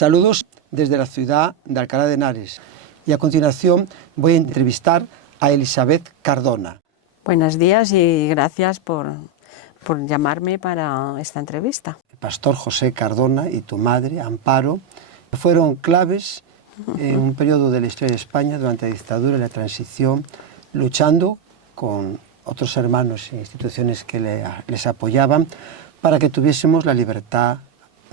Saludos desde la ciudad de Alcalá de Henares y a continuación voy a entrevistar a Elisabeth Cardona. Buenos días y gracias por llamarme para esta entrevista. El pastor José Cardona y tu madre, Amparo, fueron claves en un periodo de la historia de España durante la dictadura y la transición, luchando con otros hermanos e instituciones que les apoyaban para que tuviésemos la libertad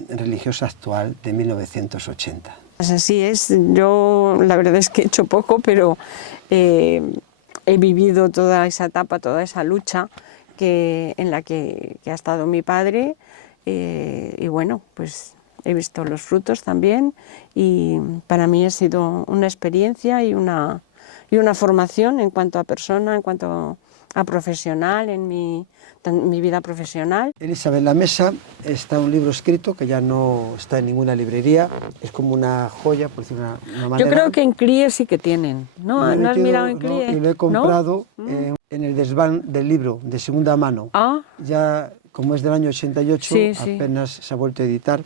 religiosa actual de 1980. Así es, yo la verdad es que he hecho poco, pero he vivido toda esa etapa, toda esa lucha en la que ha estado mi padre y bueno, pues he visto los frutos también y para mí ha sido una experiencia y una formación en cuanto a persona, en cuanto a profesional, en mi vida profesional. Elisabeth, en la mesa está un libro escrito que ya no está en ninguna librería, es como una joya, por decirlo de una manera. Yo creo que en CRIE sí que tienen, ¿no? ¿No has mirado en CRIE? Y lo he comprado en el desván del libro, de segunda mano. Ya, como es del año 88, apenas se ha vuelto a editar.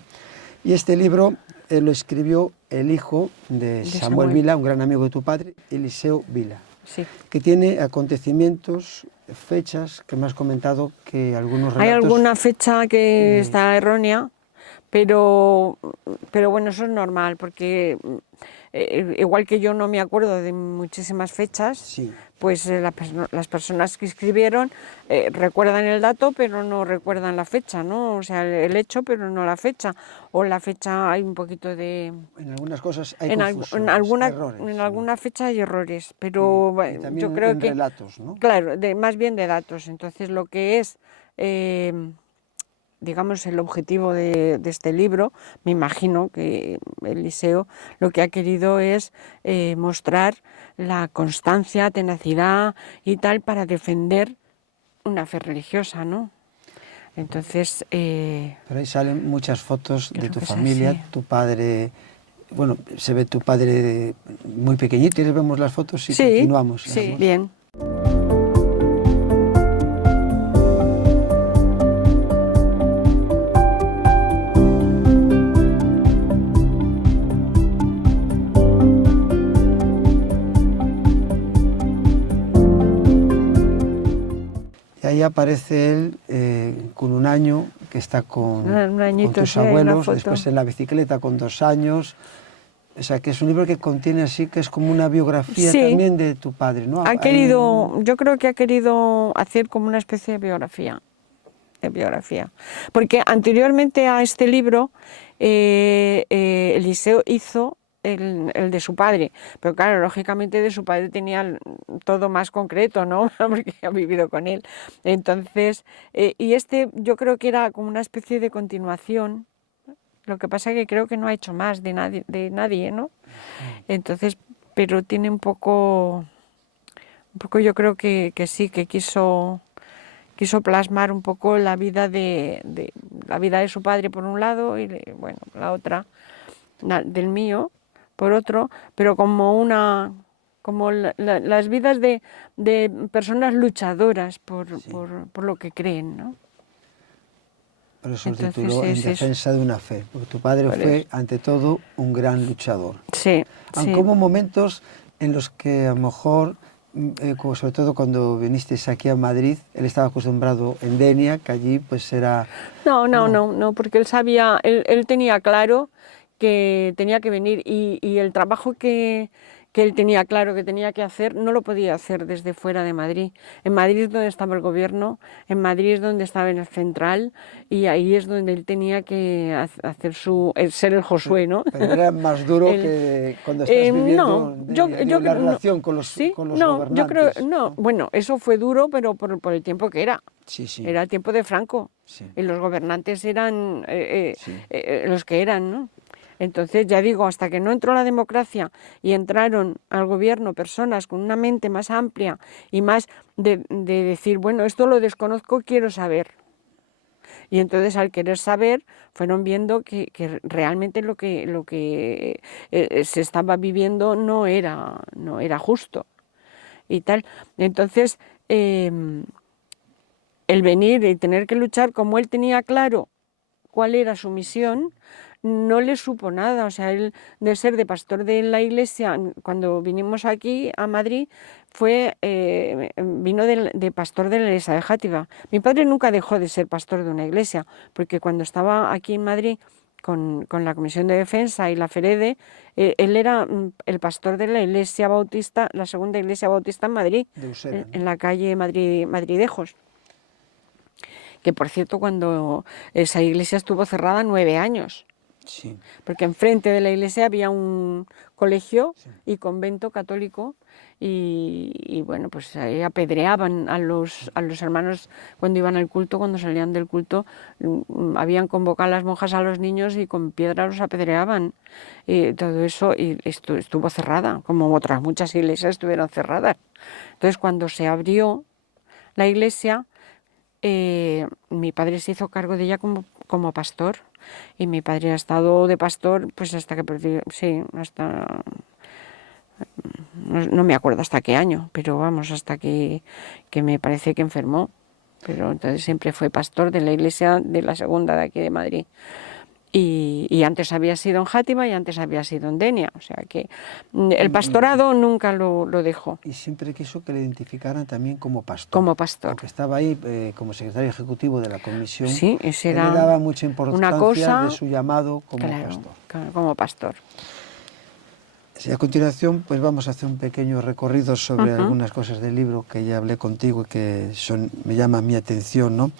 Y este libro lo escribió el hijo de Samuel Vila, un gran amigo de tu padre, Eliseo Vila, que tiene acontecimientos, fechas que me has comentado que algunos relatos... Hay alguna fecha que está errónea, pero bueno, eso es normal, porque igual que yo no me acuerdo de muchísimas fechas, pues las personas que escribieron recuerdan el dato, pero no recuerdan la fecha, ¿no? O sea, el hecho, pero no la fecha. O la fecha hay un poquito de... En algunas cosas hay errores. En alguna fecha hay errores, pero y también yo creo que... relatos, ¿no? Claro, más bien de datos. Entonces, lo que es... digamos, el objetivo de este libro, me imagino que Eliseo lo que ha querido es mostrar la constancia, tenacidad y tal para defender una fe religiosa, ¿no? Entonces... Pero ahí salen muchas fotos de tu familia, tu padre... Bueno, se ve tu padre muy pequeñito y vemos las fotos y continuamos. Sí, bien. Ahí aparece él con un año, que está con tus abuelos, después en la bicicleta con 2 años. O sea, que es un libro que contiene así, que es como una biografía también de tu padre, ¿no? Yo creo que ha querido hacer como una especie de biografía. Porque anteriormente a este libro, Eliseo hizo el de su padre, pero claro, lógicamente de su padre tenía todo más concreto, ¿no? Porque ha vivido con él. Entonces, y este yo creo que era como una especie de continuación. Lo que pasa es que creo que no ha hecho más de nadie, ¿no? Entonces, pero tiene un poco yo creo que sí, que quiso plasmar un poco la vida de su padre por un lado y bueno, la otra del mío por otro, pero como las vidas de personas luchadoras por lo que creen, ¿no? Por eso se tituló En defensa de una fe, porque tu padre fue, ante todo, un gran luchador. Aunque hubo momentos en los que a lo mejor, sobre todo cuando viniste aquí a Madrid, él estaba acostumbrado en Denia, que allí pues era... No, porque él sabía, él tenía claro que tenía que venir y el trabajo que él tenía claro que tenía que hacer, no lo podía hacer desde fuera de Madrid. En Madrid es donde estaba el gobierno, en Madrid es donde estaba en el central y ahí es donde él tenía que hacer ser el Josué, ¿no? Pero era más duro que cuando estás viviendo la relación con los gobernantes. Yo creo, bueno, eso fue duro, pero por el tiempo que era. Era el tiempo de Franco y los gobernantes eran los que eran, ¿no? Entonces, ya digo, hasta que no entró la democracia y entraron al gobierno personas con una mente más amplia y más de decir, bueno, esto lo desconozco, quiero saber. Y entonces, al querer saber, fueron viendo que realmente lo que se estaba viviendo no era justo y tal. Entonces, el venir y tener que luchar, como él tenía claro cuál era su misión, no le supo nada. O sea, él de ser de pastor de la iglesia, cuando vinimos aquí a Madrid, vino de pastor de la iglesia de Játiva. Mi padre nunca dejó de ser pastor de una iglesia, porque cuando estaba aquí en Madrid con la Comisión de Defensa y la FEREDE, él era el pastor de la iglesia bautista, la segunda iglesia bautista en Madrid, en la calle Madridejos. Que por cierto, cuando esa iglesia estuvo cerrada 9 años. Sí. Porque enfrente de la iglesia había un colegio y convento católico y bueno, pues ahí apedreaban a los hermanos cuando iban al culto, cuando salían del culto, habían convocado a las monjas a los niños y con piedras los apedreaban. Y todo eso y estuvo cerrada, como otras muchas iglesias estuvieron cerradas. Entonces cuando se abrió la iglesia, mi padre se hizo cargo de ella como pastor, y mi padre ha estado de pastor pues hasta que perdió, sí, hasta, no me acuerdo hasta qué año, pero vamos, hasta que me parece que enfermó, pero entonces siempre fue pastor de la iglesia de la segunda de aquí de Madrid. Y antes había sido en Játiva y antes había sido en Denia, o sea que el pastorado nunca lo dejó. Y siempre quiso que le identificaran también como pastor. Como pastor. Porque estaba ahí como secretario ejecutivo de la comisión. Sí, ese era le daba mucha importancia una cosa, de su llamado como pastor. Como pastor. Y a continuación, pues vamos a hacer un pequeño recorrido sobre algunas cosas del libro que ya hablé contigo y que me llaman mi atención, ¿no?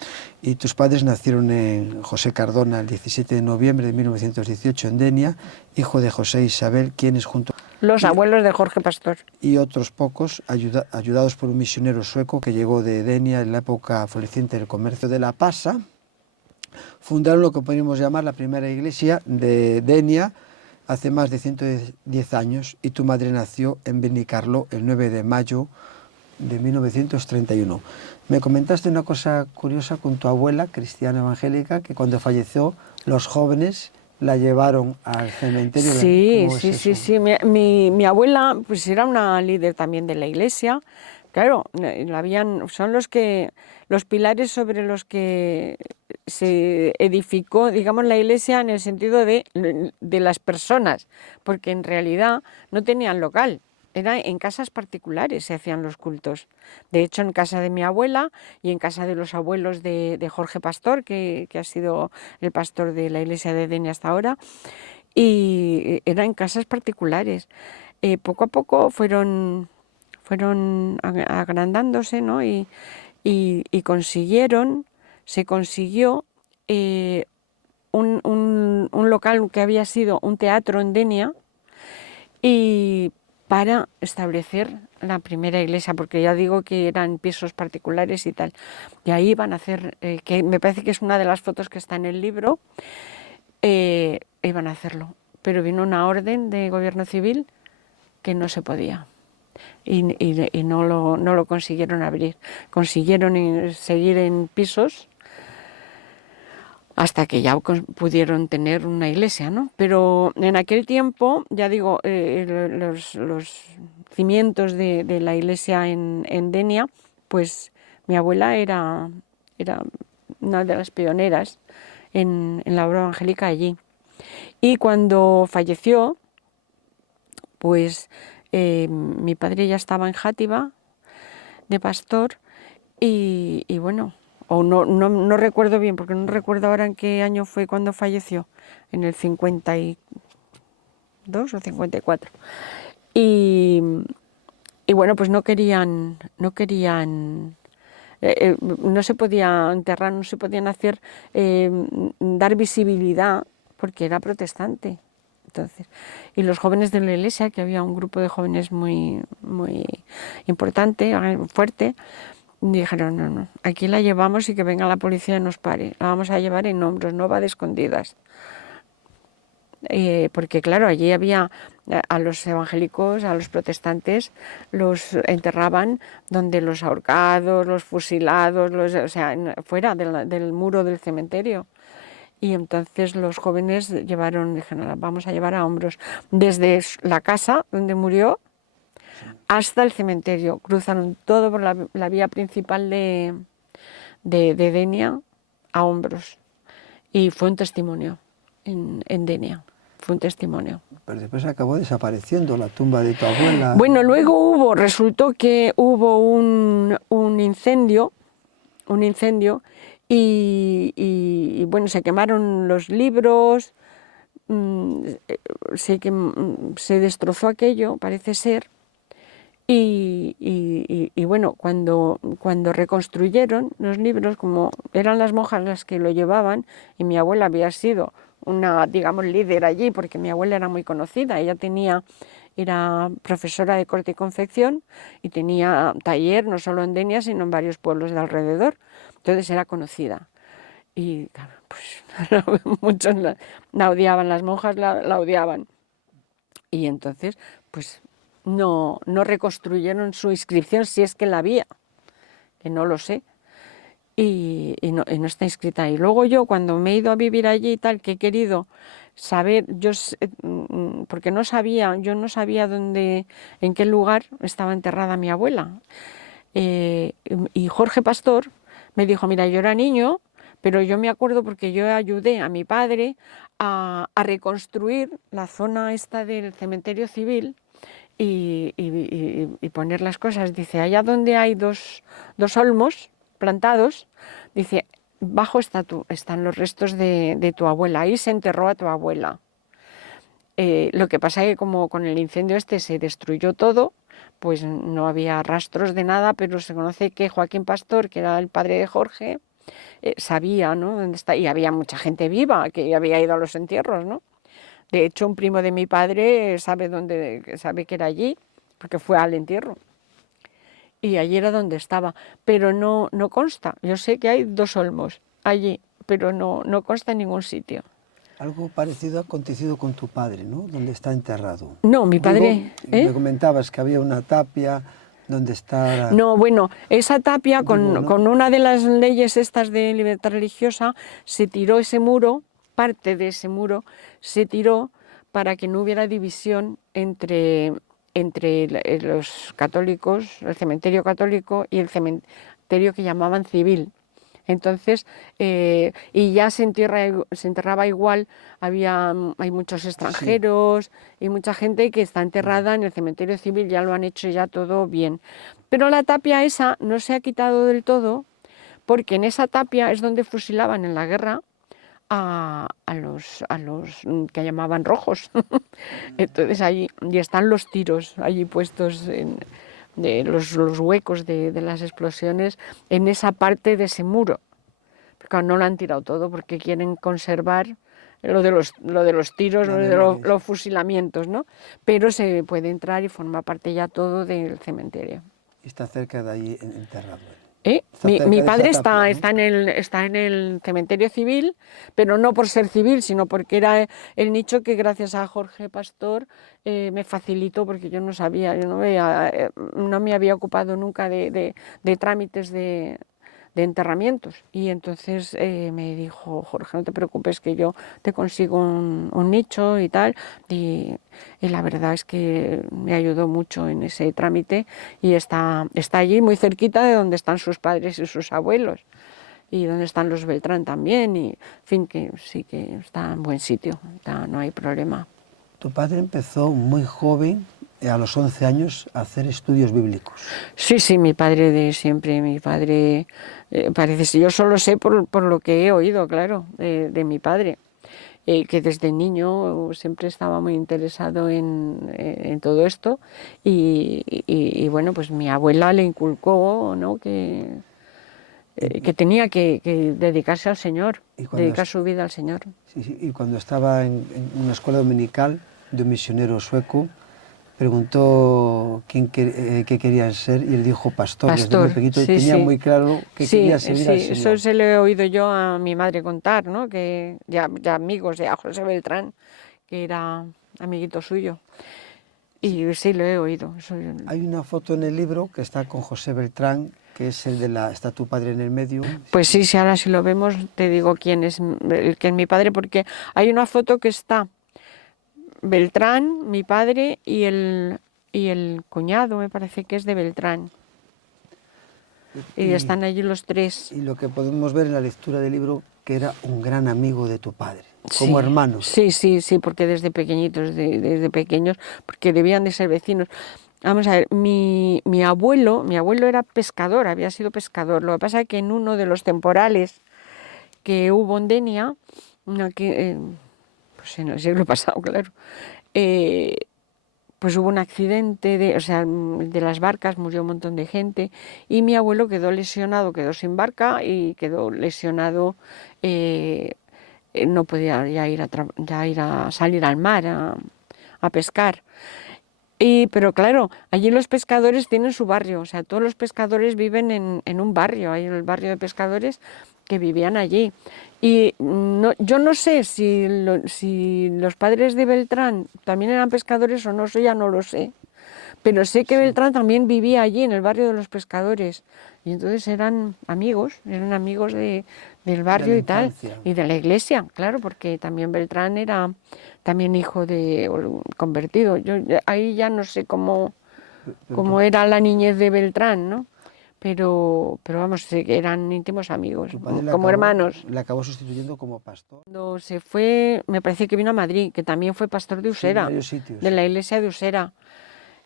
Y tus padres nacieron en José Cardona el 17 de noviembre de 1918 en Denia, hijo de José e Isabel, quienes junto los abuelos de Jorge Pastor y otros pocos, ayudados por un misionero sueco que llegó de Denia en la época floreciente del comercio de la pasa, fundaron lo que podríamos llamar la primera iglesia de Denia hace más de 110 años, y tu madre nació en Benicarló el 9 de mayo de 1931. Me comentaste una cosa curiosa con tu abuela, cristiana evangélica, que cuando falleció los jóvenes la llevaron al cementerio. Sí. Mi abuela pues era una líder también de la iglesia. Claro, son los pilares sobre los que se edificó, digamos, la iglesia en el sentido de las personas, porque en realidad no tenían local. Era en casas particulares se hacían los cultos. De hecho, en casa de mi abuela y en casa de los abuelos de Jorge Pastor, que ha sido el pastor de la iglesia de Denia hasta ahora, y era en casas particulares. Poco a poco fueron agrandándose, ¿no? Y se consiguió un local que había sido un teatro en Denia, y para establecer la primera iglesia, porque ya digo que eran pisos particulares y tal. Y ahí iban a hacer, que me parece que es una de las fotos que está en el libro, iban a hacerlo. Pero vino una orden de gobierno civil que no se podía. Y no lo consiguieron abrir. Consiguieron seguir en pisos hasta que ya pudieron tener una iglesia, ¿no? Pero en aquel tiempo, ya digo, los cimientos de la iglesia en Denia, pues mi abuela era una de las pioneras en la obra evangélica allí. Y cuando falleció, pues mi padre ya estaba en Játiva de pastor y bueno, o no recuerdo bien, porque no recuerdo ahora en qué año fue cuando falleció, en el 52 o 54. Y bueno, pues no se podía enterrar, no se podían hacer, dar visibilidad, porque era protestante. Entonces, y los jóvenes de la iglesia, que había un grupo de jóvenes muy, muy importante, fuerte, dijeron, no, aquí la llevamos y que venga la policía y nos pare. La vamos a llevar en hombros, no va de escondidas. Porque claro, allí había a los evangélicos, a los protestantes, los enterraban donde los ahorcados, los fusilados, o sea, fuera del muro del cementerio. Y entonces los jóvenes dijeron, vamos a llevar a hombros desde la casa donde murió hasta el cementerio. Cruzaron todo por la vía principal de Denia a hombros. Y fue un testimonio. en Denia. Fue un testimonio. Pero después acabó desapareciendo la tumba de tu abuela. Bueno, luego resultó que hubo un incendio, y bueno, se quemaron los libros, se destrozó aquello, parece ser, y bueno, cuando reconstruyeron los libros, como eran las monjas las que lo llevaban, y mi abuela había sido una, digamos, líder allí, porque mi abuela era muy conocida, era profesora de corte y confección y tenía taller no solo en Denia, sino en varios pueblos de alrededor, entonces era conocida. Y claro, pues muchos la odiaban, las monjas la odiaban. Y entonces, pues no reconstruyeron su inscripción, si es que la había, que no lo sé, y no está inscrita ahí. Luego yo, cuando me he ido a vivir allí y tal, que he querido saber, porque yo no sabía en qué lugar estaba enterrada mi abuela. Y Jorge Pastor me dijo, mira, yo era niño, pero yo me acuerdo porque yo ayudé a mi padre a reconstruir la zona esta del cementerio civil y poner las cosas. Dice, allá donde hay dos olmos plantados, dice, bajo están los restos de tu abuela, ahí se enterró a tu abuela. Lo que pasa es que como con el incendio se destruyó todo, pues no había rastros de nada, pero se conoce que Joaquín Pastor, que era el padre de Jorge, sabía, ¿no?, dónde está, y había mucha gente viva que había ido a los entierros, ¿no? De hecho, un primo de mi padre sabe que era allí, porque fue al entierro. Y allí era donde estaba, pero no consta. Yo sé que hay dos olmos allí, pero no consta en ningún sitio. Algo parecido ha acontecido con tu padre, ¿no? Donde está enterrado. No, mi padre... Me comentabas que había una tapia donde está... No, bueno, esa tapia, con una de las leyes estas de libertad religiosa, se tiró ese muro, parte de ese muro, se tiró para que no hubiera división entre los católicos, el cementerio católico y el cementerio que llamaban civil. Entonces, y ya se enterraba igual, hay muchos extranjeros y mucha gente que está enterrada en el cementerio civil, ya lo han hecho ya todo bien. Pero la tapia esa no se ha quitado del todo, porque en esa tapia es donde fusilaban en la guerra a los que llamaban rojos. Entonces allí y están los tiros allí puestos de los huecos de las explosiones en esa parte de ese muro. Pero no lo han tirado todo porque quieren conservar lo de los tiros, lo de los fusilamientos, ¿no? Pero se puede entrar y forma parte ya todo del cementerio. Está cerca de ahí enterrado. Mi padre está en el cementerio civil, pero no por ser civil, sino porque era el nicho que gracias a Jorge Pastor me facilitó, porque yo no sabía, no me había ocupado nunca de trámites de enterramientos. Y entonces me dijo, Jorge, no te preocupes que yo te consigo un nicho y tal. Y la verdad es que me ayudó mucho en ese trámite y está allí muy cerquita de donde están sus padres y sus abuelos. Y donde están los Beltrán también. Y en fin, que sí que está en buen sitio, no hay problema. Tu padre empezó muy joven, a los 11 años, a hacer estudios bíblicos. Sí, mi padre de siempre, parece, yo solo sé por lo que he oído, claro, de mi padre, que desde niño siempre estaba muy interesado en todo esto y bueno, pues mi abuela le inculcó, ¿no?, que tenía que dedicarse al Señor, dedicar su vida al Señor. Sí, y cuando estaba en una escuela dominical de un misionero sueco, preguntó qué quería ser y él dijo pastor. Desde muy pequeñito tenía muy claro que quería servir al Señor. Eso se lo he oído yo a mi madre contar, ¿no?, que ya amigos de José Beltrán, que era amiguito suyo. Y sí, lo he oído. Hay una foto en el libro que está con José Beltrán, que es está tu padre en el medio. Pues sí, ahora si lo vemos te digo quién es mi padre, porque hay una foto que está Beltrán, mi padre, y el cuñado, me parece que es de Beltrán. y están allí los tres. Y lo que podemos ver en la lectura del libro, que era un gran amigo de tu padre, como hermanos. Sí, porque desde pequeñitos, desde pequeños, porque debían de ser vecinos. Vamos a ver, mi abuelo era pescador, había sido pescador. Lo que pasa es que en uno de los temporales que hubo en Denia, pues en el siglo pasado, claro, pues hubo un accidente, de las barcas, murió un montón de gente y mi abuelo quedó lesionado, quedó sin barca y quedó lesionado, no podía ya ir a salir al mar a pescar. Pero claro, allí los pescadores tienen su barrio, o sea, todos los pescadores viven en un barrio, hay el barrio de pescadores que vivían allí. Y yo no sé si los padres de Beltrán también eran pescadores o no, eso ya no lo sé. Pero sé que Beltrán también vivía allí, en el barrio de los pescadores. Y entonces eran amigos del barrio y tal. Y de la iglesia, claro, porque también Beltrán era también hijo de convertido. Yo ahí ya no sé cómo era la niñez de Beltrán, ¿no? Pero vamos, sé que eran íntimos amigos, como hermanos. Le acabó sustituyendo como pastor. Cuando se fue, me parece que vino a Madrid, que también fue pastor de Usera, de la iglesia de Usera.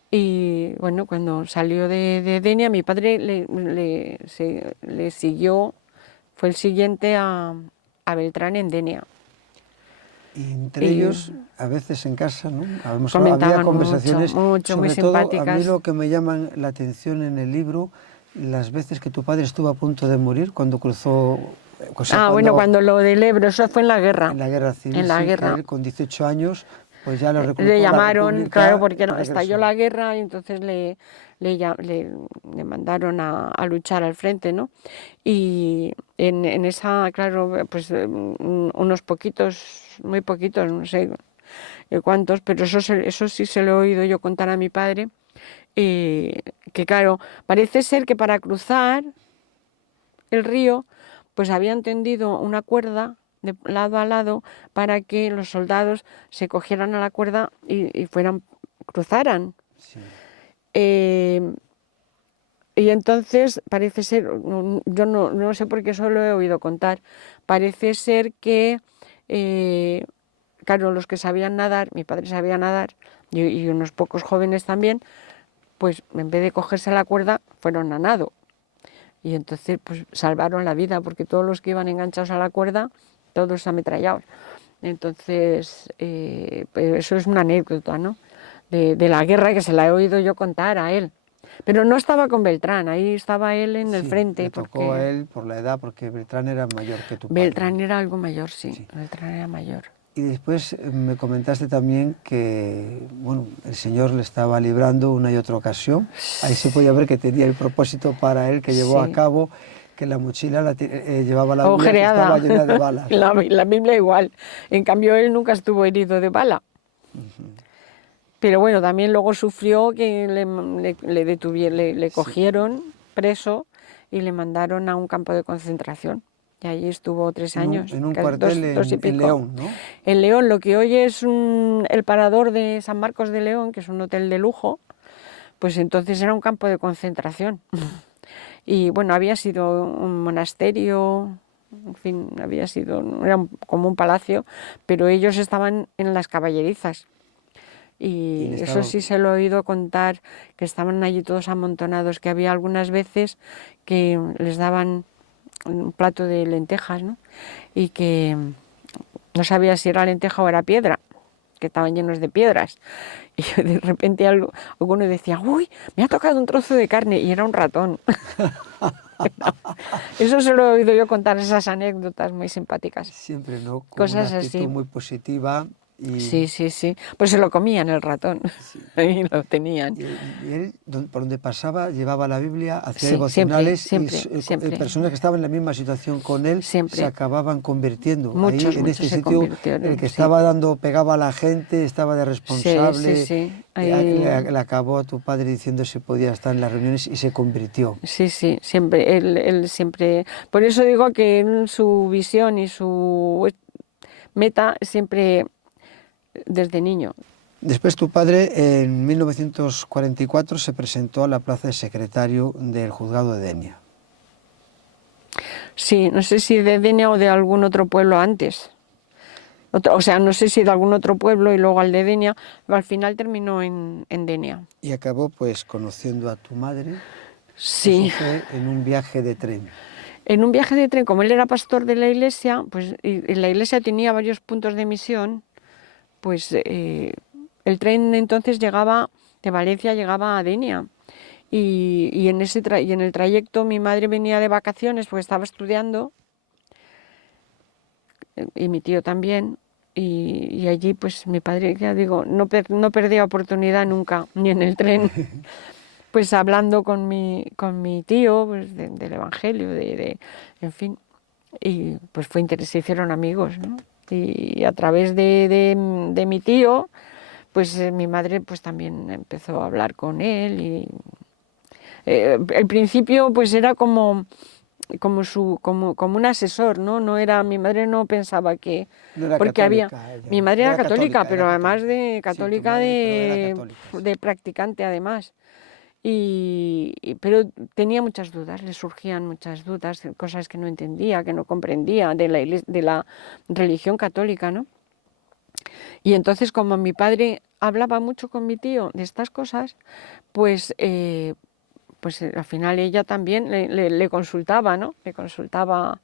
Y bueno, cuando salió de Denia, mi padre le siguió, fue el siguiente a Beltrán en Denia. Y entre ellos, a veces en casa, ¿no? Había conversaciones mucho, sobre muy todo, simpáticas. a mí lo que me llama la atención en el libro, las veces que tu padre estuvo a punto de morir cuando cruzó... cuando lo del Ebro, eso fue en la guerra. En la guerra civil, en la guerra. Él, con 18 años, pues ya lo reclutó. Le llamaron, República, claro, porque estalló la guerra y entonces le mandaron a luchar al frente, ¿no? Y en esa, claro, pues unos poquitos, muy poquitos, no sé cuántos, pero eso sí se lo he oído yo contar a mi padre, que claro, parece ser que para cruzar el río, pues habían tendido una cuerda de lado a lado para que los soldados se cogieran a la cuerda y cruzaran. Sí. Y entonces parece ser, yo no sé por qué eso lo he oído contar, parece ser que, claro, los que sabían nadar, mi padre sabía nadar, y unos pocos jóvenes también, pues en vez de cogerse a la cuerda, fueron a nado. Y entonces pues salvaron la vida, porque todos los que iban enganchados a la cuerda, todos ametrallados. Entonces, eso es una anécdota, ¿no? De la guerra, que se la he oído yo contar a él. Pero no estaba con Beltrán, ahí estaba él en el frente. Le tocó a él por la edad, porque Beltrán era mayor que tu padre. Beltrán era algo mayor, sí. Beltrán era mayor. Y después me comentaste también que, bueno, el Señor le estaba librando una y otra ocasión. Ahí se podía ver que tenía el propósito para él, que llevó a cabo, que la mochila llevaba la Biblia, que estaba llena de balas. La Biblia igual. En cambio, él nunca estuvo herido de bala. Pero bueno, también luego sufrió que le cogieron preso y le mandaron a un campo de concentración. Y allí estuvo 3 años. En un cuartel en León, ¿no? En León, lo que hoy es el Parador de San Marcos de León, que es un hotel de lujo, pues entonces era un campo de concentración. Y bueno, había sido un monasterio, en fin, era como un palacio, pero ellos estaban en las caballerizas. Y eso sí se lo he oído contar, que estaban allí todos amontonados, que había algunas veces que les daban un plato de lentejas, ¿no? Y que no sabía si era lenteja o era piedra, que estaban llenos de piedras. Y de repente alguno decía, uy, me ha tocado un trozo de carne, y era un ratón. Eso se lo he oído yo contar, esas anécdotas muy simpáticas. Siempre, ¿no? Con cosas una actitud así. Muy positiva. Y... Sí. Pues se lo comían el ratón. Sí. Ahí lo tenían. Y él, por donde pasaba, llevaba la Biblia, hacía devocionales, siempre. Y personas que estaban en la misma situación con él se acababan convirtiendo. Muchos, ahí, en este sitio, el que estaba pegaba a la gente, estaba de responsable. Sí. Le acabó a tu padre diciendo si podía estar en las reuniones y se convirtió. Sí, siempre. Él siempre. Por eso digo que en su visión y su meta siempre desde niño. Después tu padre en 1944 se presentó a la plaza de secretario del juzgado de Denia. Sí, no sé si de Denia o de algún otro pueblo antes. O sea, no sé si de algún otro pueblo y luego al de Denia, pero al final terminó en Denia. Y acabó pues conociendo a tu madre. Sí. Eso fue en un viaje de tren. En un viaje de tren, como él era pastor de la iglesia, pues y la iglesia tenía varios puntos de misión, pues el tren entonces llegaba, de Valencia llegaba a Denia. Y en el trayecto mi madre venía de vacaciones porque estaba estudiando, y mi tío también, y allí pues mi padre, ya digo, no perdía oportunidad nunca, ni en el tren, pues hablando con mi tío pues, del Evangelio, en fin, y pues se hicieron amigos, ¿no? Y a través de mi tío, pues mi madre pues también empezó a hablar con él y al principio pues era como un asesor, ¿no? No era, mi madre no pensaba que... No era porque católica había... ella. Mi madre era católica, pero era además católica. de Sí, tu católica madre, pero era católica, sí. de practicante además. Pero tenía muchas dudas, le surgían muchas dudas, cosas que no entendía, que no comprendía de la religión católica, ¿no? Y entonces, como mi padre hablaba mucho con mi tío de estas cosas, pues al final ella también le consultaba, ¿no? Le consultaba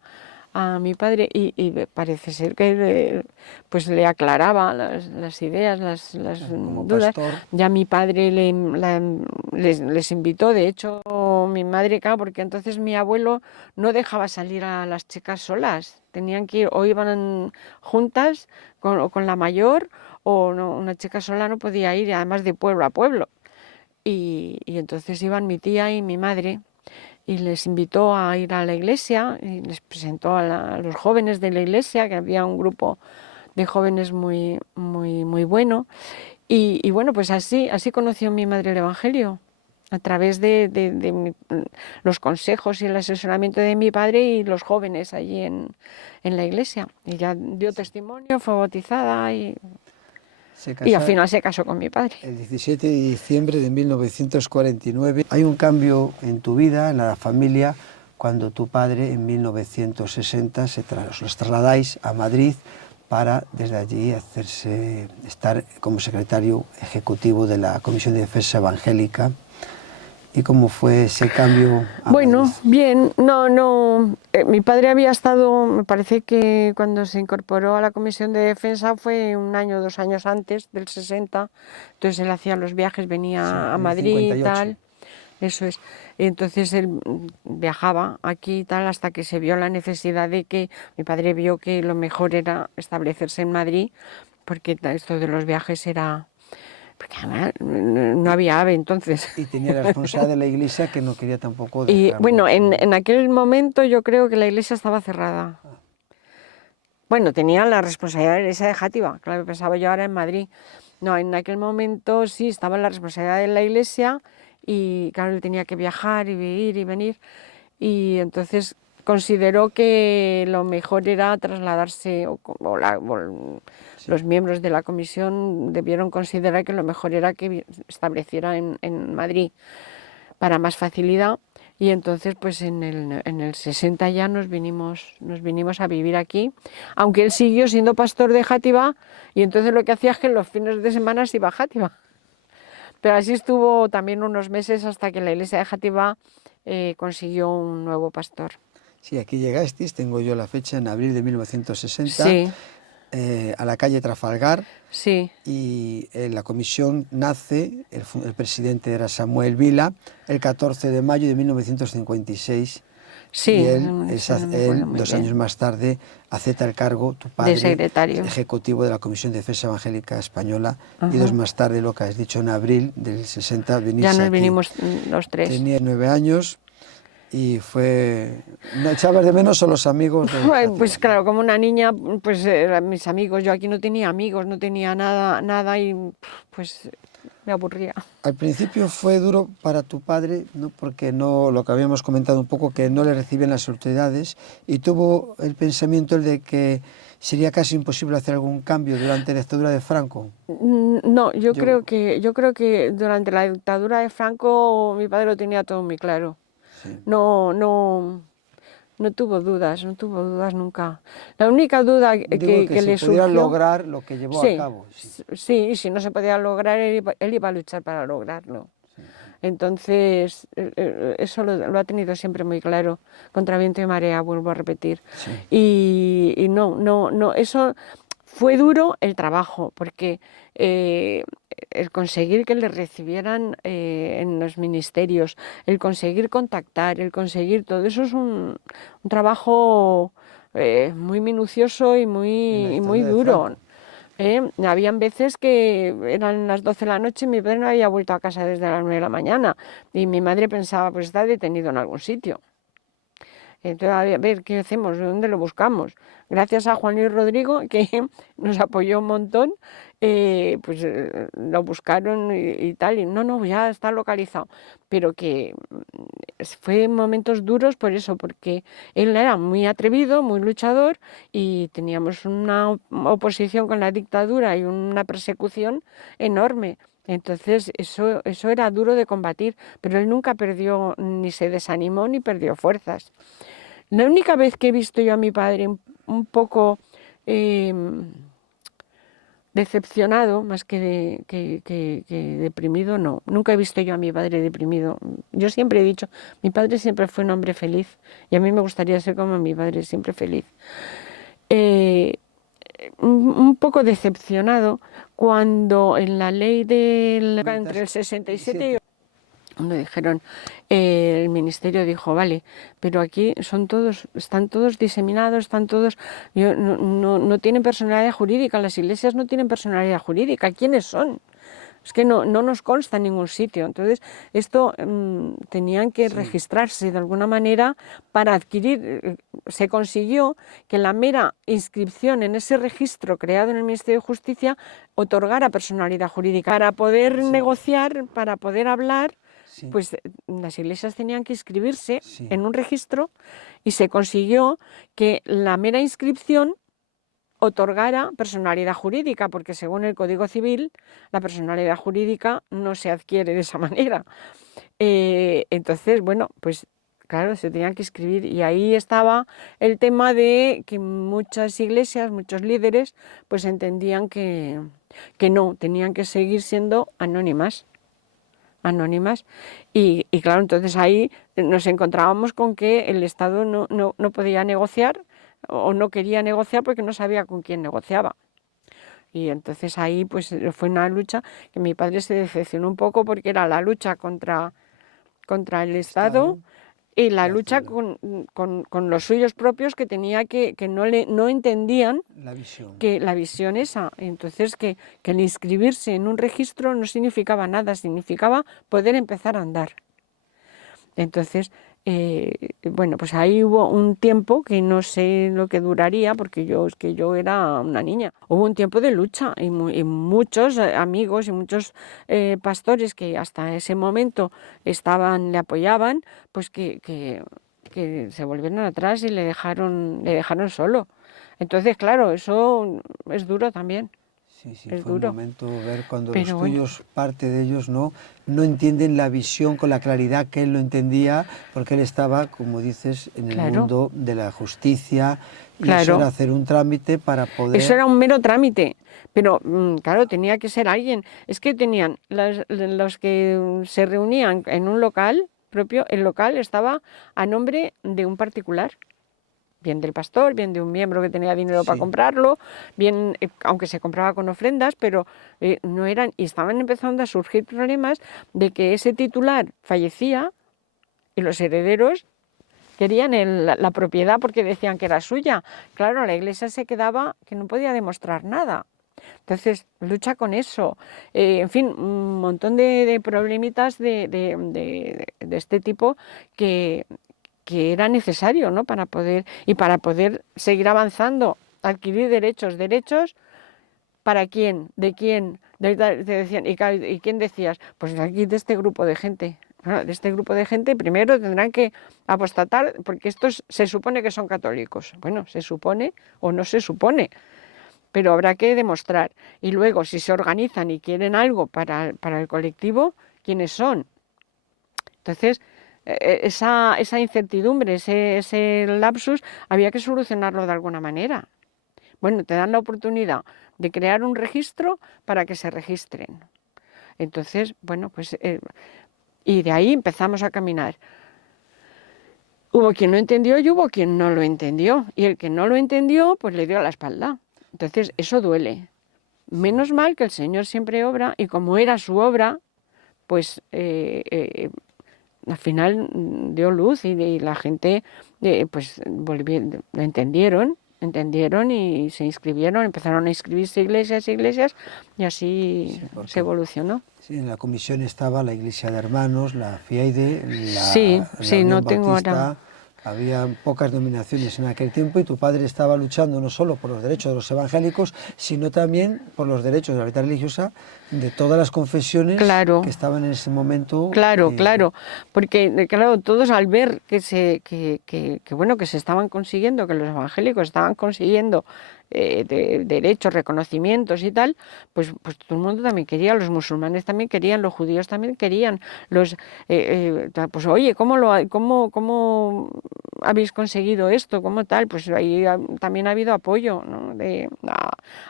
a mi padre y parece ser que pues le aclaraba las ideas, las Como dudas. pastor. Ya mi padre les invitó, de hecho mi madre, claro, porque entonces mi abuelo no dejaba salir a las chicas solas, tenían que ir o iban juntas con la mayor o no, una chica sola no podía ir, además de pueblo a pueblo. Y entonces iban mi tía y mi madre y les invitó a ir a la iglesia y les presentó a los jóvenes de la iglesia, que había un grupo de jóvenes muy, muy, muy bueno. Y bueno, pues así conoció mi madre el Evangelio, a través de los consejos y el asesoramiento de mi padre y los jóvenes allí en la iglesia. Ella dio testimonio, fue bautizada y al final se casó con mi padre. El 17 de diciembre de 1949 hay un cambio en tu vida, en la familia, cuando tu padre en 1960 os trasladáis a Madrid para desde allí estar como secretario ejecutivo de la Comisión de Defensa Evangélica. ¿Y cómo fue ese cambio a Bueno, Madrid? bien, no. Mi padre había estado, me parece que cuando se incorporó a la Comisión de Defensa fue 1 año, 2 años antes del 60, entonces él hacía los viajes, venía Sí, a en el Madrid y 58. tal, eso es. Y entonces él viajaba aquí y tal hasta que se vio la necesidad de que, mi padre vio que lo mejor era establecerse en Madrid, porque esto de los viajes era... Porque además no había AVE entonces. Y tenía la responsabilidad de la iglesia que no quería tampoco Y dejarlo. bueno, en aquel momento yo creo que la iglesia estaba cerrada. Bueno, tenía la responsabilidad de la iglesia de Játiva, claro, pensaba yo ahora en Madrid. No, en aquel momento sí estaba la responsabilidad de la iglesia y claro, él tenía que viajar y ir y venir. Y entonces consideró que lo mejor era trasladarse, los miembros de la comisión debieron considerar que lo mejor era que estableciera en Madrid para más facilidad. Y entonces pues en el 60 ya nos vinimos a vivir aquí, aunque él siguió siendo pastor de Játiva y entonces lo que hacía es que los fines de semana se iba a Játiva. Pero así estuvo también unos meses hasta que la iglesia de Játiva consiguió un nuevo pastor. Sí, aquí llegasteis, tengo yo la fecha, en abril de 1960, Sí, a la calle Trafalgar, sí. y la comisión nace, el presidente era Samuel Vila, el 14 de mayo de 1956, Sí, y él, no me acuerdo muy 2 bien. años más tarde, acepta el cargo, tu padre, De secretario. ejecutivo de la Comisión de Defensa Evangélica Española, y 2 más tarde, lo que has dicho, en abril del 60, venirse Ya nos aquí. vinimos los 3. Tenía 9 años y no echabas de menos a los amigos de Játiva. Pues claro, como una niña, pues mis amigos, yo aquí no tenía amigos, no tenía nada y pues me aburría. Al principio fue duro para tu padre, ¿no? Porque no, lo que habíamos comentado un poco, que no le recibían las autoridades, y tuvo el pensamiento el de que sería casi imposible hacer algún cambio durante la dictadura de Franco. No, yo creo que durante la dictadura de Franco mi padre lo tenía todo muy claro. Sí. No no tuvo dudas nunca. La única duda Digo que le se podía surgió, lograr lo que llevó a sí, cabo. Sí. sí, y si no se podía lograr, él iba a luchar para lograrlo. Sí. Entonces, eso lo ha tenido siempre muy claro, contra viento y marea, vuelvo a repetir. Sí. Y no, eso fue duro el trabajo, porque el conseguir que le recibieran en los ministerios, el conseguir contactar, el conseguir todo eso es un trabajo muy minucioso y muy duro. Habían veces que eran las 12 de la noche y mi padre no había vuelto a casa desde las 9 de la mañana y mi madre pensaba, pues está detenido en algún sitio. Entonces, a ver, ¿qué hacemos? ¿Dónde lo buscamos? Gracias a Juan Luis Rodrigo, que nos apoyó un montón, lo buscaron y tal, y no, ya está localizado. Pero que fue momentos duros por eso, porque él era muy atrevido, muy luchador, y teníamos una oposición con la dictadura y una persecución enorme. Entonces eso era duro de combatir, pero él nunca perdió, ni se desanimó, ni perdió fuerzas. La única vez que he visto yo a mi padre un poco decepcionado, más que deprimido, no. Nunca he visto yo a mi padre deprimido. Yo siempre he dicho, mi padre siempre fue un hombre feliz y a mí me gustaría ser como mi padre, siempre feliz. Un poco decepcionado cuando en la ley entre el 67 y cuando dijeron, el ministerio dijo, vale, pero aquí están todos diseminados, no tienen personalidad jurídica, las iglesias no tienen personalidad jurídica, ¿quiénes son? Es que no nos consta en ningún sitio. Entonces, esto tenían que registrarse de alguna manera para adquirir. Se consiguió que la mera inscripción en ese registro creado en el Ministerio de Justicia otorgara personalidad jurídica. Para poder negociar, para poder hablar, pues las iglesias tenían que inscribirse en un registro y se consiguió que la mera inscripción otorgara personalidad jurídica, porque según el Código Civil, la personalidad jurídica no se adquiere de esa manera. Entonces, bueno, pues claro, se tenían que inscribir y ahí estaba el tema de que muchas iglesias, muchos líderes, pues entendían que no, tenían que seguir siendo anónimas. Y claro, entonces ahí nos encontrábamos con que el Estado no podía negociar o no quería negociar porque no sabía con quién negociaba. Y entonces ahí pues fue una lucha que mi padre se decepcionó un poco porque era la lucha contra el Estado y la lucha con los suyos propios que tenía que no entendían la visión esa. Entonces que el inscribirse en un registro no significaba nada, significaba poder empezar a andar. Entonces, bueno, pues ahí hubo un tiempo que no sé lo que duraría, porque yo era una niña. Hubo un tiempo de lucha y muchos amigos y muchos pastores que hasta ese momento le apoyaban, pues que se volvieron atrás y le dejaron solo. Entonces, claro, eso es duro también. Sí, es fue duro. Un momento ver cuando Pero los tuyos, parte de ellos, no entienden la visión con la claridad que él lo entendía, porque él estaba, como dices, en el mundo de la justicia, y eso era hacer un trámite para poder... Eso era un mero trámite, pero claro, tenía que ser alguien. Es que tenían los que se reunían en un local propio, el local estaba a nombre de un particular. Bien del pastor, bien de un miembro que tenía dinero para comprarlo, bien, aunque se compraba con ofrendas, pero no eran, y estaban empezando a surgir problemas de que ese titular fallecía y los herederos querían la propiedad porque decían que era suya. Claro, la iglesia se quedaba que no podía demostrar nada. Entonces, lucha con eso. En fin, un montón de problemitas de este tipo que era necesario, ¿no? para poder seguir avanzando, adquirir derechos, ¿para quién? ¿De quién? Te decían, ¿y quién decías? Pues aquí de este grupo de gente. Bueno, de este grupo de gente primero tendrán que apostatar, porque estos se supone que son católicos. Bueno, se supone o no se supone, pero habrá que demostrar. Y luego, si se organizan y quieren algo para el colectivo, ¿quiénes son? Entonces, esa incertidumbre, ese lapsus, había que solucionarlo de alguna manera. Bueno, te dan la oportunidad de crear un registro para que se registren. Entonces, bueno, pues, y de ahí empezamos a caminar. Hubo quien lo entendió y hubo quien no lo entendió. Y el que no lo entendió, pues le dio a la espalda. Entonces, eso duele. Menos mal que el Señor siempre obra, y como era su obra, pues al final dio luz y la gente pues lo entendieron y se inscribieron, empezaron a inscribirse iglesias y así Sí, se evolucionó. Sí, en la comisión estaba la Iglesia de Hermanos, la FIAIDE, Sí, la Unión no tengo Bautista. ahora. Había pocas denominaciones en aquel tiempo y tu padre estaba luchando no solo por los derechos de los evangélicos, sino también por los derechos de la vida religiosa de todas las confesiones Claro. que estaban en ese momento. Claro, porque claro, todos al ver que bueno, que se estaban consiguiendo, que los evangélicos estaban consiguiendo derechos, reconocimientos y tal, pues todo el mundo también quería, los musulmanes también querían, los judíos también querían, pues oye, ¿cómo habéis conseguido esto? ¿Cómo tal? Pues ahí también ha habido apoyo, ¿no?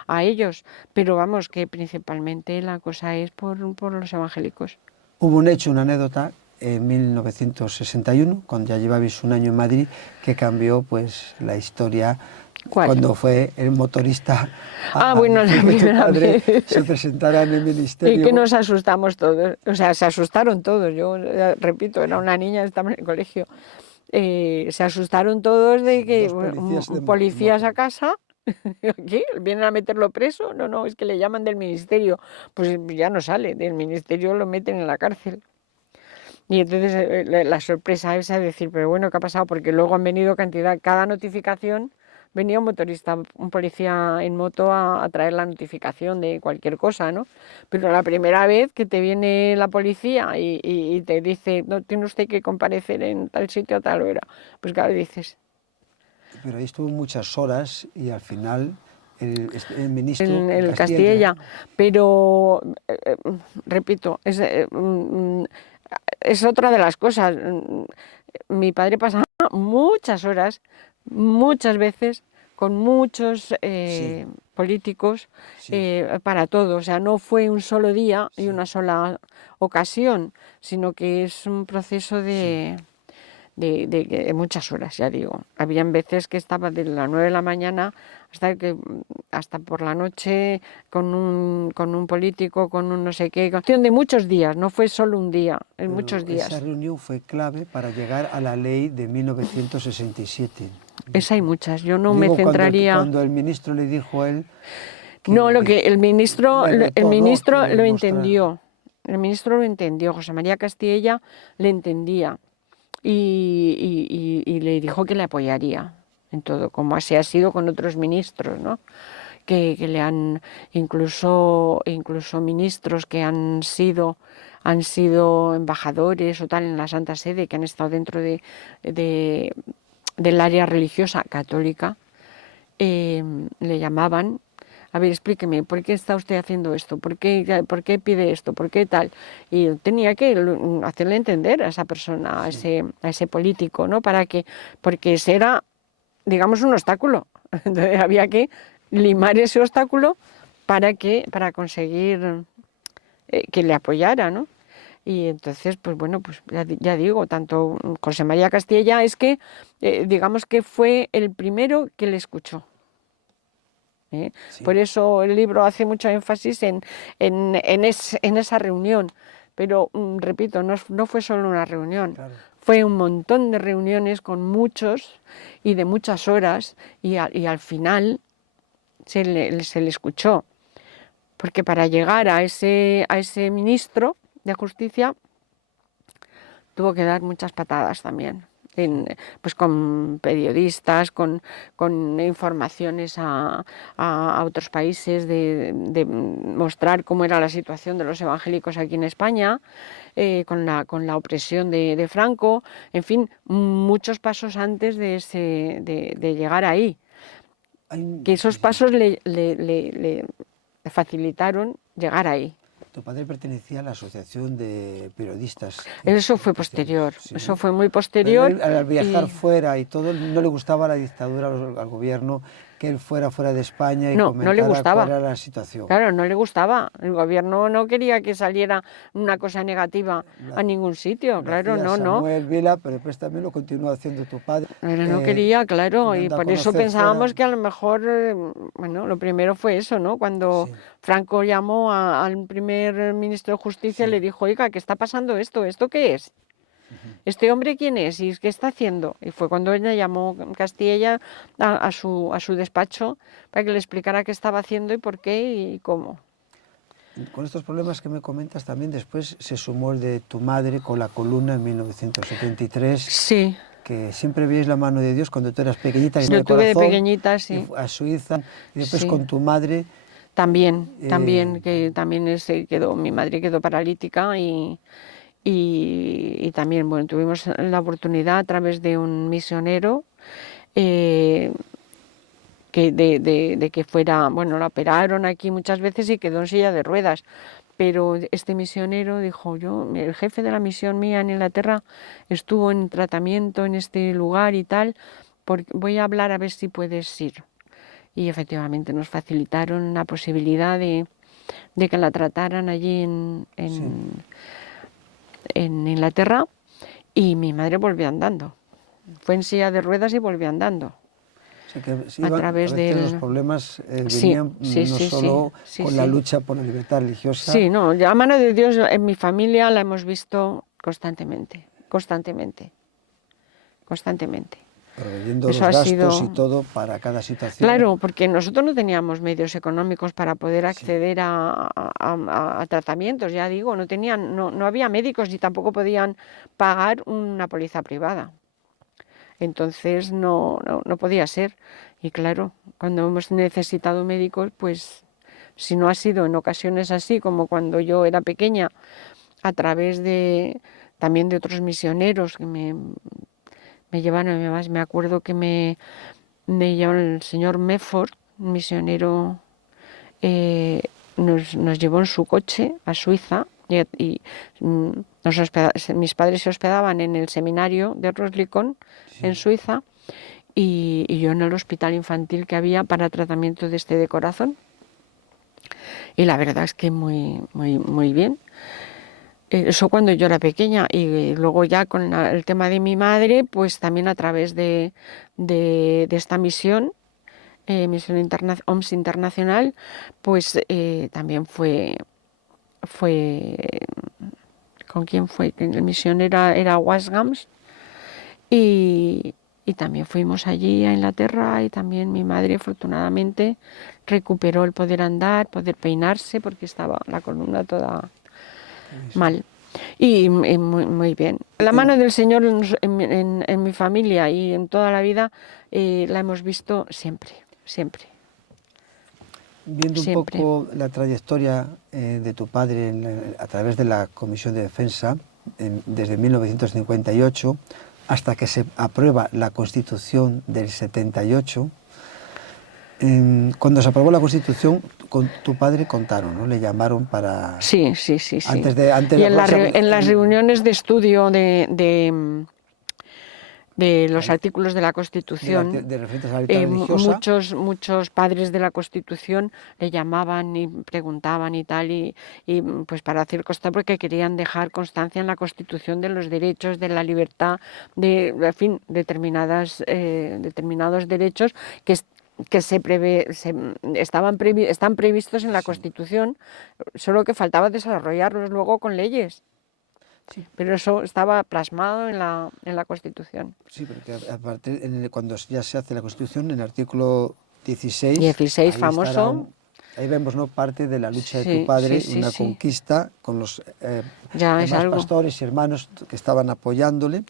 a ellos, pero vamos, que principalmente la cosa es por los evangélicos. Hubo un hecho, una anécdota, en 1961, cuando ya llevabais un año en Madrid, que cambió pues la historia. ¿Cuál? Cuando fue el motorista bueno, la primera vez se presentara en el ministerio. Y que nos asustamos todos, o sea, se asustaron todos. Yo repito, era una niña, estaba en el colegio. Se asustaron todos de que policías a casa. ¿Qué? ¿Vienen a meterlo preso? No, es que le llaman del ministerio. Pues ya no sale, del ministerio lo meten en la cárcel. Y entonces la sorpresa esa de decir, pero bueno, ¿qué ha pasado? Porque luego han venido cada notificación, venía un motorista, un policía en moto a traer la notificación de cualquier cosa, ¿no? Pero la primera vez que te viene la policía y te dice, no, tiene usted que comparecer en tal sitio a tal hora, pues claro, dices... Pero ahí estuvo muchas horas y al final el ministro... En el Castilla, pero, repito, es otra de las cosas. Mi padre pasaba muchas horas, muchas veces, con muchos políticos para todo. O sea, no fue un solo día y una sola ocasión, sino que es un proceso de muchas horas, ya digo. Habían veces que estaba de las 9 de la mañana hasta por la noche con un político, con un no sé qué, cuestión de muchos días, no fue solo un día, muchos días. Esa reunión fue clave para llegar a la ley de 1967. Esa hay muchas, yo no me centraría... Cuando el ministro le dijo a él... No, lo que el ministro lo entendió. El ministro lo entendió, José María Castilla le entendía. Y le dijo que le apoyaría en todo, como así ha sido con otros ministros, ¿no? Que le han, incluso ministros que han sido embajadores o tal en la Santa Sede, que han estado dentro del área religiosa católica, le llamaban. A ver, explíqueme, ¿por qué está usted haciendo esto? ¿Por qué pide esto? ¿Por qué tal? Y tenía que hacerle entender a esa persona, a ese político, ¿no? Porque ese era, digamos, un obstáculo. Entonces había que limar ese obstáculo para conseguir que le apoyara, ¿no? Y entonces, pues bueno, pues ya digo, tanto José María Castilla es que, digamos que fue el primero que le escuchó. Sí. Por eso el libro hace mucho énfasis en esa reunión, pero repito, no fue solo una reunión, claro. Fue un montón de reuniones con muchos y de muchas horas y al final se le escuchó, porque para llegar a ese ministro de Justicia tuvo que dar muchas patadas también. Pues con periodistas, con informaciones a otros países, de mostrar cómo era la situación de los evangélicos aquí en España, con la opresión de Franco, en fin, muchos pasos antes de llegar ahí. Que esos pasos le facilitaron llegar ahí. Tu padre pertenecía a la Asociación de Periodistas. Eso fue posterior, sí. Eso fue muy posterior. Pero al viajar fuera y todo, no le gustaba la dictadura al gobierno, que él fuera de España y no le comentara gustaba. cuál era la situación. Claro, no le gustaba. El gobierno no quería que saliera una cosa negativa a ningún sitio, claro, no. Samuel Vila, pero después también lo continuó haciendo tu padre. Pero no quería, claro, y por eso pensábamos que a lo mejor, bueno, lo primero fue eso, ¿no? Cuando Franco llamó al primer ministro de Justicia, le dijo, oiga, ¿qué está pasando esto? ¿Esto qué es? ¿Este hombre quién es? ¿Y qué está haciendo? Y fue cuando ella llamó Castilla a su despacho para que le explicara qué estaba haciendo y por qué y cómo. Con estos problemas que me comentas también, después se sumó el de tu madre con la columna en 1973. Sí. Que siempre veías la mano de Dios cuando tú eras pequeñita. Yo tuve de pequeñita, sí. A Suiza, y después con tu madre. También, que también mi madre quedó paralítica y también, bueno, tuvimos la oportunidad a través de un misionero de que fuera, bueno, la operaron aquí muchas veces y quedó en silla de ruedas, pero este misionero dijo, el jefe de la misión mía en Inglaterra estuvo en tratamiento en este lugar y tal, voy a hablar a ver si puedes ir. Y efectivamente nos facilitaron la posibilidad de que la trataran allí en Inglaterra, y mi madre volvió andando. Fue en silla de ruedas y volvió andando. O sea que a través de los problemas venían no solo con la lucha por la libertad religiosa. Sí, no, la mano de Dios en mi familia la hemos visto constantemente. Proveyendo los gastos y todo para cada situación. Claro, porque nosotros no teníamos medios económicos para poder acceder a tratamientos, ya digo, no había médicos y tampoco podían pagar una póliza privada. Entonces no podía ser. Y claro, cuando hemos necesitado médicos, pues si no ha sido en ocasiones así como cuando yo era pequeña, a través también de otros misioneros que me llevaron, además me acuerdo que me llevaron el señor Mefford, un misionero, nos llevó en su coche a Suiza y mis padres se hospedaban en el seminario de Roslikon, en Suiza, y yo en el hospital infantil que había para tratamiento de corazón. Y la verdad es que muy, muy, muy bien. Eso cuando yo era pequeña, y luego ya con el tema de mi madre, pues también a través de esta misión, misión OMS Internacional, pues también fue, ¿con quién fue? El misionero era Wasgams, y también fuimos allí a Inglaterra, y también mi madre afortunadamente recuperó el poder andar, poder peinarse, porque estaba la columna toda mal. Y muy, muy bien. La mano del Señor en mi familia y en toda la vida la hemos visto siempre. Viendo un poco la trayectoria de tu padre a través de la Comisión de Defensa, desde 1958 hasta que se aprueba la Constitución del 78, cuando se aprobó la Constitución, con tu padre contaron, ¿no? Le llamaron para... Sí. Antes y en las reuniones de estudio de los artículos de la Constitución, de referentes a la libertad religiosa, muchos padres de la Constitución le llamaban y preguntaban y tal, y pues para hacer constar, porque querían dejar constancia en la Constitución de los derechos, de la libertad, en fin, determinados derechos que están previstos en la Constitución, solo que faltaba desarrollarlos luego con leyes. Sí. Pero eso estaba plasmado en la Constitución. Sí, porque aparte, cuando ya se hace la Constitución, en el artículo 16 famoso, ahí vemos, ¿no?, parte de la lucha de tu padre, una conquista con los demás pastores y hermanos que estaban apoyándole.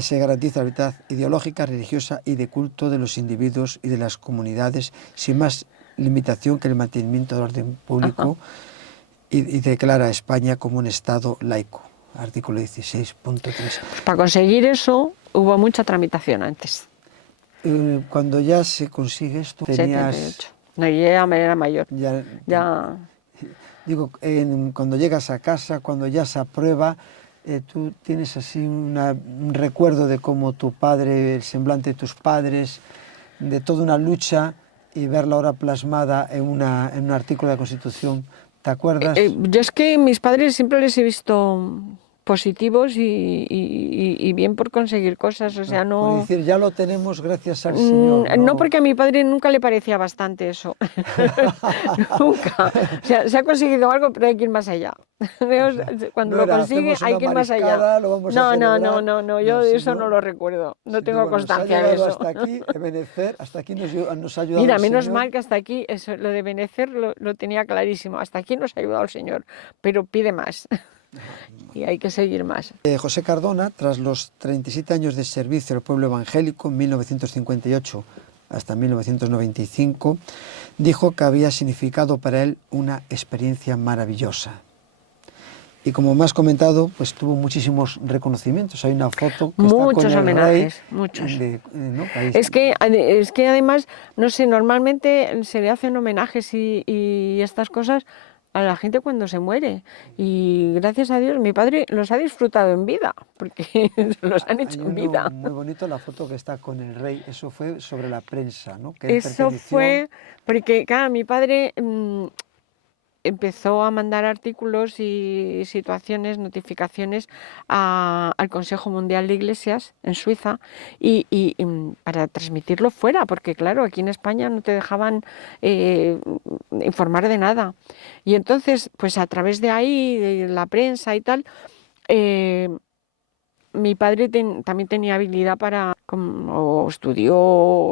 Se garantiza la libertad ideológica, religiosa y de culto de los individuos y de las comunidades, sin más limitación que el mantenimiento del orden público, y declara a España como un Estado laico. Artículo 16.3. Para conseguir eso hubo mucha tramitación antes. Cuando ya se consigue esto, tenías... 78. No, yo ya era mayor. Ya Digo, cuando llegas a casa, cuando ya se aprueba, tú tienes así un recuerdo de cómo tu padre, el semblante de tus padres, de toda una lucha, y verla ahora plasmada en un artículo de la Constitución. ¿Te acuerdas? Yo es que mis padres siempre les he visto positivos y bien por conseguir cosas, o sea, no... Por decir, ya lo tenemos gracias al Señor. No, porque a mi padre nunca le parecía bastante eso, nunca. O sea, se ha conseguido algo, pero hay que ir más allá. Cuando No lo consigue, hay que ir más allá. No, yo de eso no lo recuerdo, no tengo constancia de eso. Hasta aquí, Benecer, hasta aquí nos ha ayudado Mira, el menos Señor. mal que hasta aquí, eso, lo de Benecer lo tenía clarísimo, hasta aquí nos ha ayudado el Señor, pero pide más. Y hay que seguir más. José Cardona, tras los 37 años de servicio al pueblo evangélico, en 1958 hasta 1995, dijo que había significado para él una experiencia maravillosa. Y como me has comentado, pues tuvo muchísimos reconocimientos. Hay una foto que muchos está con el homenajes, rey muchos. ¿no? Es que además, no sé, normalmente se le hacen homenajes y estas cosas a la gente cuando se muere. Y gracias a Dios mi padre los ha disfrutado en vida, porque los han hecho en vida. Muy bonito la foto que está con el rey. Eso fue sobre la prensa, ¿no? Que Eso fue porque, claro, mi padre empezó a mandar artículos y situaciones, notificaciones al Consejo Mundial de Iglesias en Suiza y para transmitirlo fuera, porque claro, aquí en España no te dejaban informar de nada. Y entonces, pues a través de ahí, de la prensa y tal, mi padre también tenía habilidad o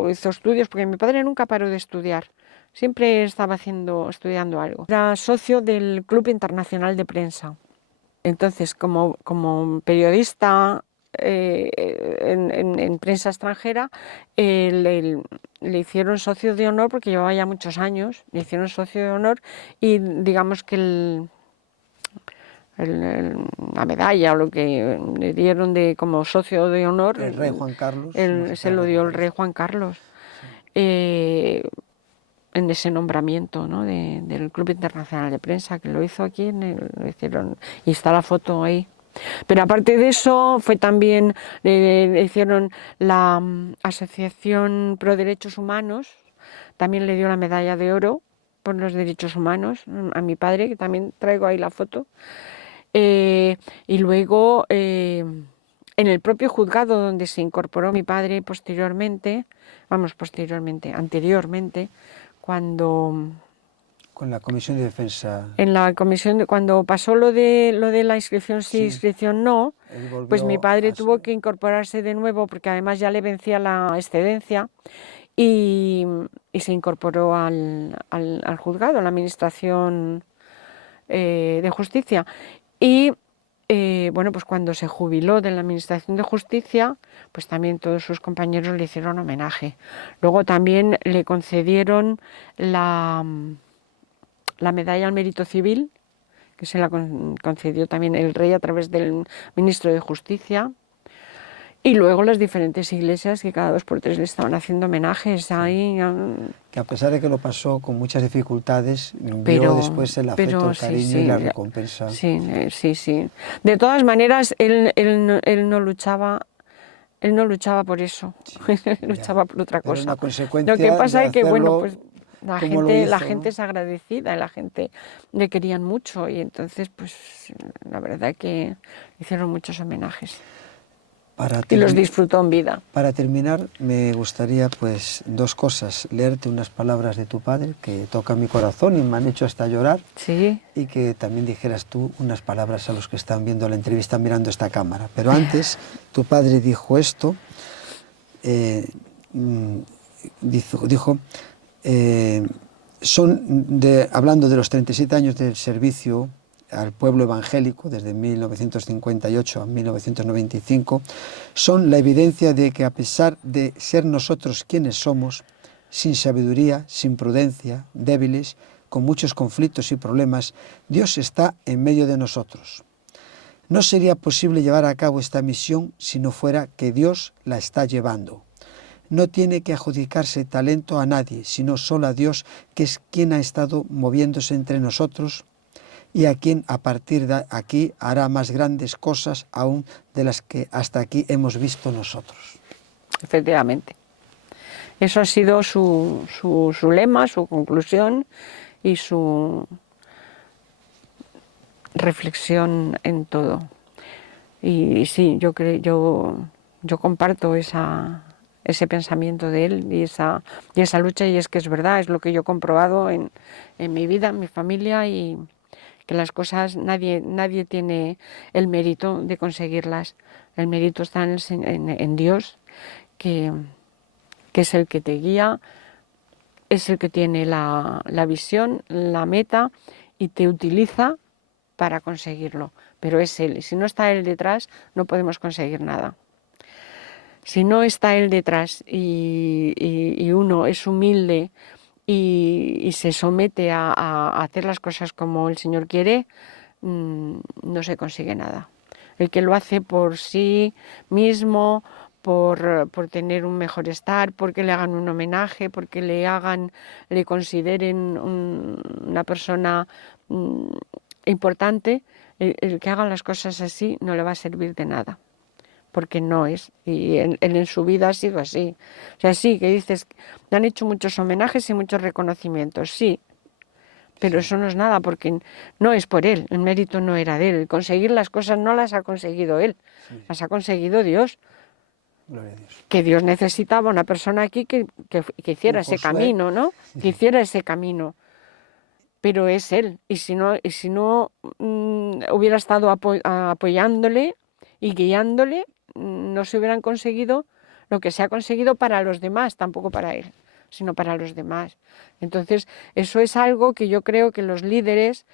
hizo estudios, porque mi padre nunca paró de estudiar. Siempre estaba estudiando algo. Era socio del Club Internacional de Prensa. Entonces, como periodista en prensa extranjera, le hicieron socio de honor, porque llevaba ya muchos años, le hicieron socio de honor y digamos que la medalla o lo que le dieron como socio de honor, el rey Juan Carlos, se lo dio el rey Juan Carlos. Sí. En ese nombramiento, ¿no? del Club Internacional de Prensa, que lo hizo aquí, lo hicieron, y está la foto ahí. Pero aparte de eso, fue también, le hicieron la Asociación Pro Derechos Humanos, también le dio la medalla de oro por los derechos humanos a mi padre, que también traigo ahí la foto. Y luego, en el propio juzgado donde se incorporó mi padre anteriormente, cuando... Con la Comisión de Defensa. En la comisión, cuando pasó lo de la inscripción sí, inscripción no, pues mi padre tuvo que incorporarse de nuevo, porque además ya le vencía la excedencia, y se incorporó al juzgado, a la Administración de Justicia. Y bueno, pues cuando se jubiló de la Administración de Justicia, pues también todos sus compañeros le hicieron homenaje. Luego también le concedieron la medalla al mérito civil, que se la concedió también el rey a través del ministro de Justicia. Y luego las diferentes iglesias que cada 2 por 3 le estaban haciendo homenajes ahí. Que a pesar de que lo pasó con muchas dificultades, vio después el afecto, el cariño y la recompensa. Sí. De todas maneras, él no luchaba por eso, luchaba por otra cosa. Una consecuencia lo que pasa es que, bueno, pues la hizo, gente es agradecida y la gente le querían mucho, y entonces, pues la verdad que hicieron muchos homenajes. Y los disfrutó en vida. Para terminar, me gustaría, pues, 2 cosas. Leerte unas palabras de tu padre que tocan mi corazón y me han hecho hasta llorar. Sí. Y que también dijeras tú unas palabras a los que están viendo la entrevista mirando esta cámara. Pero antes, tu padre dijo esto, hablando de los 37 años del servicio al pueblo evangélico, desde 1958 a 1995, son la evidencia de que a pesar de ser nosotros quienes somos, sin sabiduría, sin prudencia, débiles, con muchos conflictos y problemas, Dios está en medio de nosotros. No sería posible llevar a cabo esta misión si no fuera que Dios la está llevando. No tiene que adjudicarse talento a nadie, sino solo a Dios, que es quien ha estado moviéndose entre nosotros y a quien a partir de aquí hará más grandes cosas aún de las que hasta aquí hemos visto nosotros. Efectivamente. Eso ha sido su lema, su conclusión y su reflexión en todo. Y sí, yo comparto ese pensamiento de él y esa lucha, y es que es verdad, es lo que yo he comprobado en mi vida, en mi familia, y que las cosas nadie tiene el mérito de conseguirlas. El mérito está en Dios, que es el que te guía, es el que tiene la visión, la meta, y te utiliza para conseguirlo, pero es Él. Y si no está Él detrás, no podemos conseguir nada. Si no está Él detrás y uno es humilde y se somete a hacer las cosas como el Señor quiere, no se consigue nada. El que lo hace por sí mismo, por tener un mejor estar, porque le hagan un homenaje, porque le consideren una persona importante, el que hagan las cosas así no le va a servir de nada, porque no es, y él en su vida ha sido así. O sea, sí, que dices, le han hecho muchos homenajes y muchos reconocimientos, sí, pero eso no es nada, porque no es por él, el mérito no era de él, conseguir las cosas no las ha conseguido él, las ha conseguido Dios. Gloria a Dios. Que Dios necesitaba una persona aquí que hiciera ese camino, ¿no? Que hiciera ese camino. Pero es Él, y si no hubiera estado apoyándole y guiándole, no se hubieran conseguido lo que se ha conseguido para los demás, tampoco para Él, sino para los demás. Entonces, eso es algo que yo creo que los líderes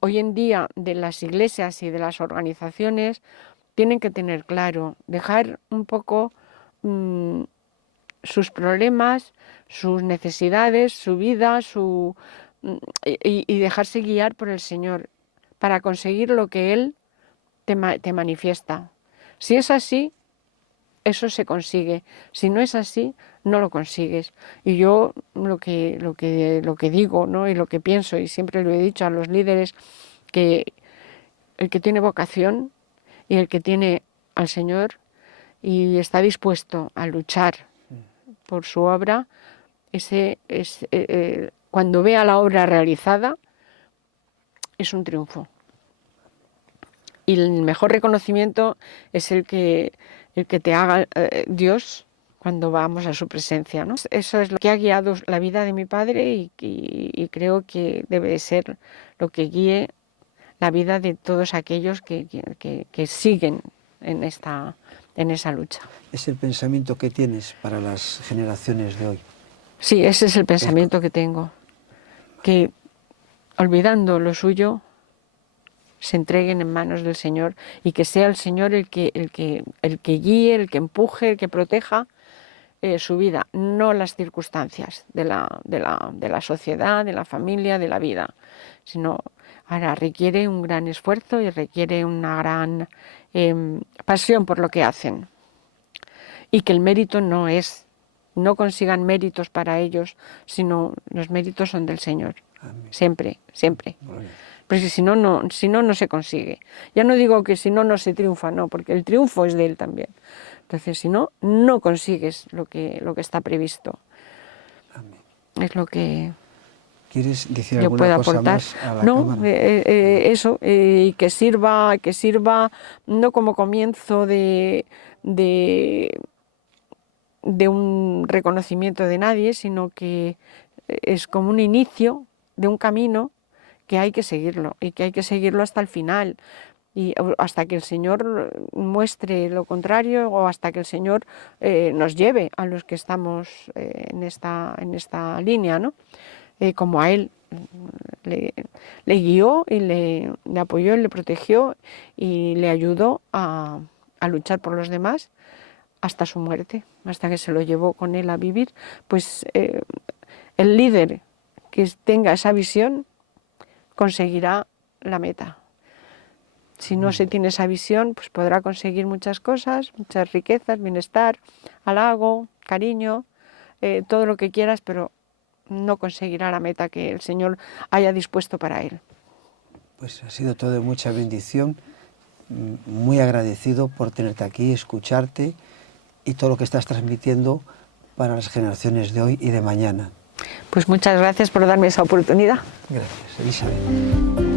hoy en día de las iglesias y de las organizaciones tienen que tener claro, dejar un poco sus problemas, sus necesidades, su vida, y dejarse guiar por el Señor para conseguir lo que Él te manifiesta. Si es así, eso se consigue. Si no es así, no lo consigues. Y yo lo que digo, ¿no? Y lo que pienso, y siempre lo he dicho a los líderes, que el que tiene vocación y el que tiene al Señor y está dispuesto a luchar por su obra, cuando vea la obra realizada, es un triunfo. Y el mejor reconocimiento es el que te haga Dios cuando vamos a su presencia, ¿no? Eso es lo que ha guiado la vida de mi padre y creo que debe ser lo que guíe la vida de todos aquellos que siguen en esa lucha. Es el pensamiento que tienes para las generaciones de hoy. Sí, ese es el pensamiento que tengo, que olvidando lo suyo, se entreguen en manos del Señor y que sea el Señor el que guíe, el que empuje, el que proteja su vida, no las circunstancias de la sociedad, de la familia, de la vida, sino ahora requiere un gran esfuerzo y requiere una gran pasión por lo que hacen, y que el mérito no consigan méritos para ellos, sino los méritos son del Señor. Amén. Siempre, siempre. Porque si no, no se consigue. Ya no digo que si no, no se triunfa, no, porque el triunfo es de Él también. Entonces, si no, no consigues lo que está previsto. Amén. Es lo que ¿Quieres decir yo puedo cosa aportar? Más a la no, cámara? Eso, y que sirva no como comienzo de un reconocimiento de nadie, sino que es como un inicio de un camino que hay que seguirlo y que hay que seguirlo hasta el final, y hasta que el Señor muestre lo contrario, o hasta que el Señor nos lleve a los que estamos en esta línea, ¿no? Como a Él le guió y le apoyó y le protegió y le ayudó a luchar por los demás hasta su muerte, hasta que se lo llevó con Él a vivir. Pues el líder que tenga esa visión conseguirá la meta. Si no se tiene esa visión, pues podrá conseguir muchas cosas, muchas riquezas, bienestar, halago, cariño, todo lo que quieras, pero no conseguirá la meta que el Señor haya dispuesto para él. Pues ha sido todo de mucha bendición, muy agradecido por tenerte aquí, escucharte y todo lo que estás transmitiendo para las generaciones de hoy y de mañana. Pues muchas gracias por darme esa oportunidad. Gracias, Elizabeth.